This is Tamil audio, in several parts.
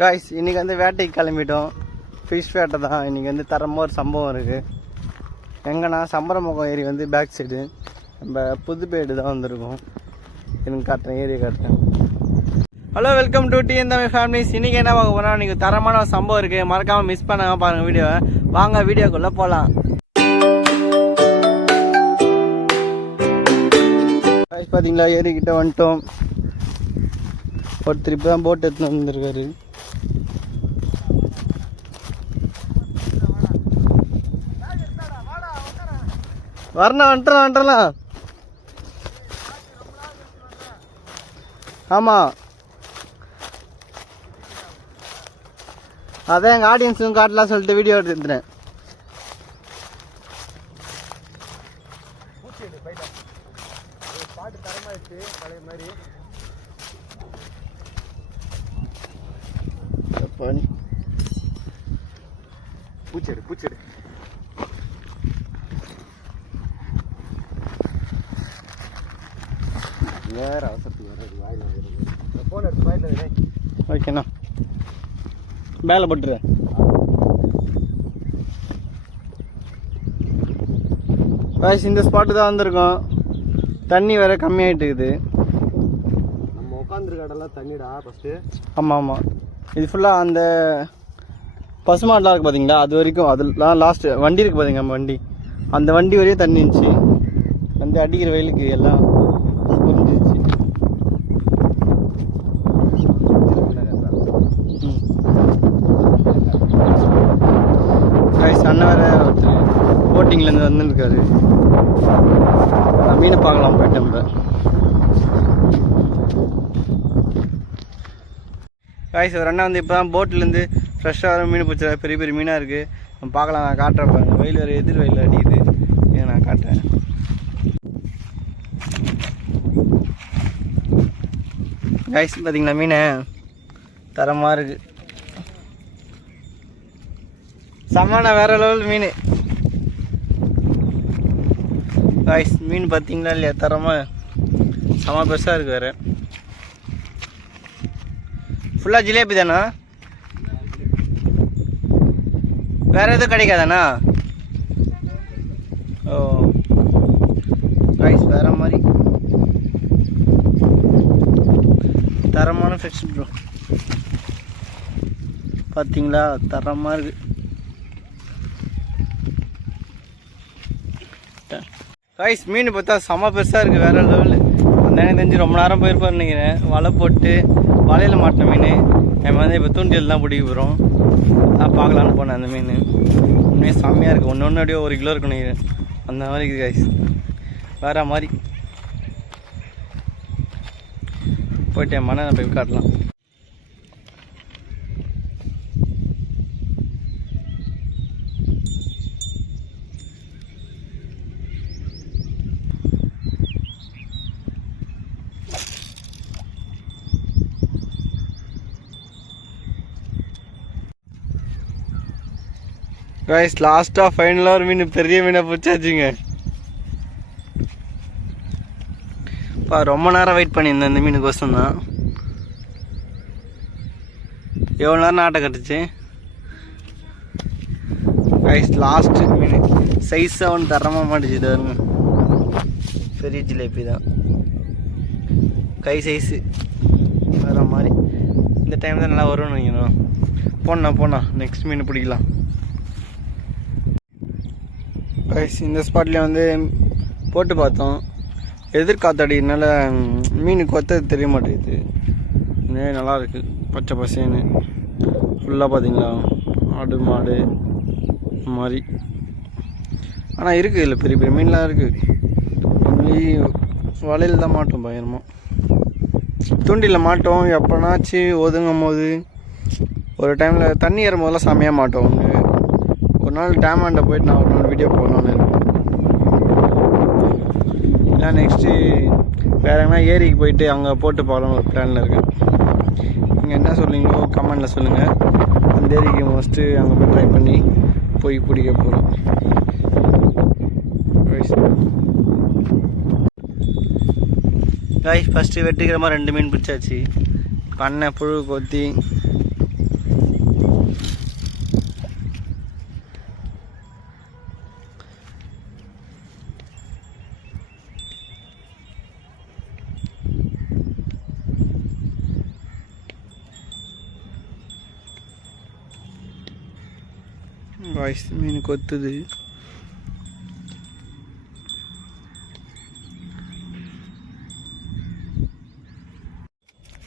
காய்ஸ் இன்றைக்கி வந்து வேட்டைக்கு கிளம்பிட்டோம். ஃபிஷ் வேட்டை தான். இன்றைக்கி வந்து தரமாக ஒரு சம்பவம் இருக்குது. எங்கன்னா சம்பரமுகம் ஏரி வந்து பேக் சைடு நம்ம புதுப்பேடு தான் வந்திருக்கோம். எனக்கு காட்டுறேன், ஏரியை காட்டுறேன். Hello, welcome to TN Tamil families. இன்றைக்கி என்ன பார்க்க போனால் இன்றைக்கி தரமான ஒரு சம்பவம் இருக்குது. மறக்காமல் மிஸ் பண்ணாமல் பாருங்கள் வீடியோவை. வாங்க வீடியோக்குள்ளே போகலாம். காய்ஸ் பார்த்தீங்களா, ஏரிக்கிட்ட வந்துட்டோம். ஒருத்தர் இப்போ தான் போட் எடுத்துன்னு வந்துருக்காரு. வரணும், வந்துடலாம். ஆமாம், அதான் எங்கள் ஆடியன்ஸும் காட்டலாம் சொல்லிட்டு வீடியோ எடுத்துட்டேன். பூச்செடு வேற அவசரத்துக்கு வர்றது வாயில் ஃபோன் எடுத்து வாயில். ஓகேண்ணா, மேலே போட்டுறேன். காய்ஸ் இந்த ஸ்பாட்டு தான் வந்திருக்கோம். தண்ணி வேற கம்மியாகிட்டு இருக்குது. நம்ம உட்காந்துருக்க இடம்லாம் தண்ணிடா ஃபஸ்ட்டு. ஆமாம், இது ஃபுல்லாக அந்த பசுமாடெலாம் இருக்குது பார்த்தீங்களா, அது வரைக்கும். அதெல்லாம் லாஸ்ட்டு வண்டி இருக்குது பார்த்தீங்க, நம்ம வண்டி, அந்த வண்டி வரையும் தண்ணி இருந்துச்சு. வந்து அடிக்கிற வெயிலுக்கு எல்லாம் புரிஞ்சிச்சு. அண்ணன் வேற ஒருத்தர் போட்டிங்லேருந்து வந்துருக்காரு. மீனை பார்க்கலாம் போயிட்டு நம்ம. காய்ஸ் ஒரு அண்ணா வந்து இப்போ தான் போட்லேருந்து ஃப்ரெஷ்ஷாக வர மீன் பிடிச்சா. பெரிய பெரிய மீனாக இருக்குது. நம்ம பார்க்கலாம். நான் காட்டுறேன் பாருங்க. வெயில் வேறு எதிர் வெயில் அடிக்குது. ஏன் நான் காட்டுறேன். காய்ஸ் பார்த்தீங்களா, மீனை தரமாக இருக்குது. சமான வேற லெவல் மீன். காய்ஸ் மீன் பார்த்தீங்களா இல்லையா, தரமாக செம பெருசாக இருக்குது. வேறு ஃபுல்லாக ஜிலேபி தானா? வேறு எதுவும் கிடைக்காதாண்ணா? ஓ காய்ஸ், வேறு மாதிரி தரமான ஃபிஷ் ப்ரோ. பார்த்தீங்களா, தரமாக இருக்குது. காய்ஸ் மீன் பார்த்தா செம பெருசாக இருக்குது, வேறு லெவலு. அந்த எனக்கு தெரிஞ்சு ரொம்ப நேரம் போயிருப்பார் நினைக்கிறேன். வலை போட்டு வலையில் மாட்டின மீன். நம்ம வந்து இப்போ தூண்டில் தான் பிடிக்க போகிறோம். அதான் பார்க்கலான்னு போனேன். அந்த மீன் உண்மையாக செம்மையாக இருக்குது. ஒன்று அப்படியே 1 கிலோ இருக்குன்னு நினைக்கிறேன். அந்த மாதிரி இருக்குது காய்ஸ், வேறு மாதிரி. போயிட்டு என் மனை போய் காட்டலாம். காய்ஸ் லாஸ்ட்டாக ஃபைனலாக ஒரு மீன், பெரிய மீனை பிடிச்சாச்சுங்க. இப்போ ரொம்ப நேரம் வெயிட் பண்ணியிருந்தேன் இந்த மீனுக்கோசம் தான். எவ்வளோ நேரம் ஆட்டை கட்டுச்சு. காய்ஸ் லாஸ்ட்டு மீன் சைஸாக ஒன்று தரமாக மாட்டுச்சு. இது பெரிய ஜிலேபி தான், கை சைஸு வேறு மாதிரி. இந்த டைம் தான் நல்லா வரும்னு நினைக்கணும். போனா நெக்ஸ்ட் மீன் பிடிக்கலாம். காய்ஸ் இந்த ஸ்பாட்லேயே வந்து போட்டு பார்த்தோம். எதிர்காத்தடினால மீன் கொத்த தெரிய மாட்டேங்குது. நல்லா இருக்குது, பச்சை பசேன்னு ஃபுல்லாக பார்த்தீங்களா, ஆடு மாடு இந்த மாதிரி. ஆனால் இருக்குது, இல்லை பெரிய பெரிய மீன்லாம் இருக்குது. ஒன்லி வலையில் தான் மாட்டோம் பயங்கரமாக. தூண்டியில் மாட்டோம் எப்போனாச்சு ஒதுங்கும் போது. ஒரு டைமில் தண்ணி ஏறும் போதெல்லாம் செம்மையாக மாட்டோம். ஒரு நாள் டேமாண்ட போயிட்டு நான் ஒரு நாள் வீடியோ போடணும்னு இருக்கேன். இல்லை நெக்ஸ்ட்டு வேறு எங்கன்னா ஏரிக்கு போயிட்டு அங்கே போட்டு போகலான்னு ஒரு பிளானில் இருக்கேன். நீங்கள் என்ன சொல்லுங்களோ கமெண்டில் சொல்லுங்கள். அந்த ஏரிக்கு மோஸ்ட்டு அங்கே போய் ட்ரை பண்ணி போய் பிடிக்க போகிறோம். காய்ஸ் ஃபஸ்ட்டு வெற்றிகரமாக 2 மீன் பிடிச்சாச்சு. பண்ணை புழு கொத்தி காய்ஸ் மீன் கொத்துது.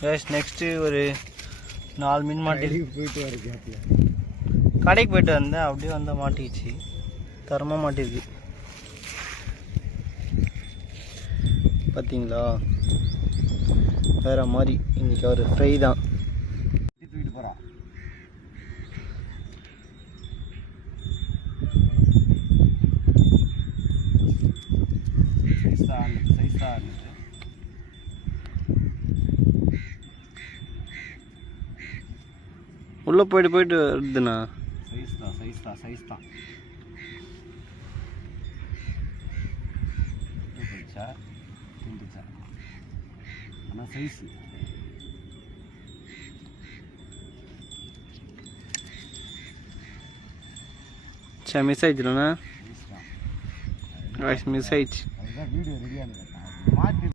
காய்ஸ் நெக்ஸ்ட்டு ஒரு 4 மீன் மாட்டிருக்கு. போயிட்டு வர கேப்ல கடைக்கு போயிட்டு வந்தேன், அப்படியே வந்தால் மாட்டிக்கிச்சு. தரமாக மாட்டிருக்கு பார்த்தீங்களா. வேறு மாதிரி இன்றைக்கி ஒரு ஃப்ரை தான். தூக்கிட்டு போகிறா. சைஸ் தான் உள்ளே போயிட்டு வருதுண்ணா. சைஸ் தான் போயிடுச்சா தூண்டுச்சா ஆனால் சைஸு சரி மிஸ் ஆயிடுச்சுலண்ணா. சைஸ் தான். காய்ஸ் மிஸ் ஆயிடுச்சு. அதுதான் வீடியோ ரெடியாக மாட்டி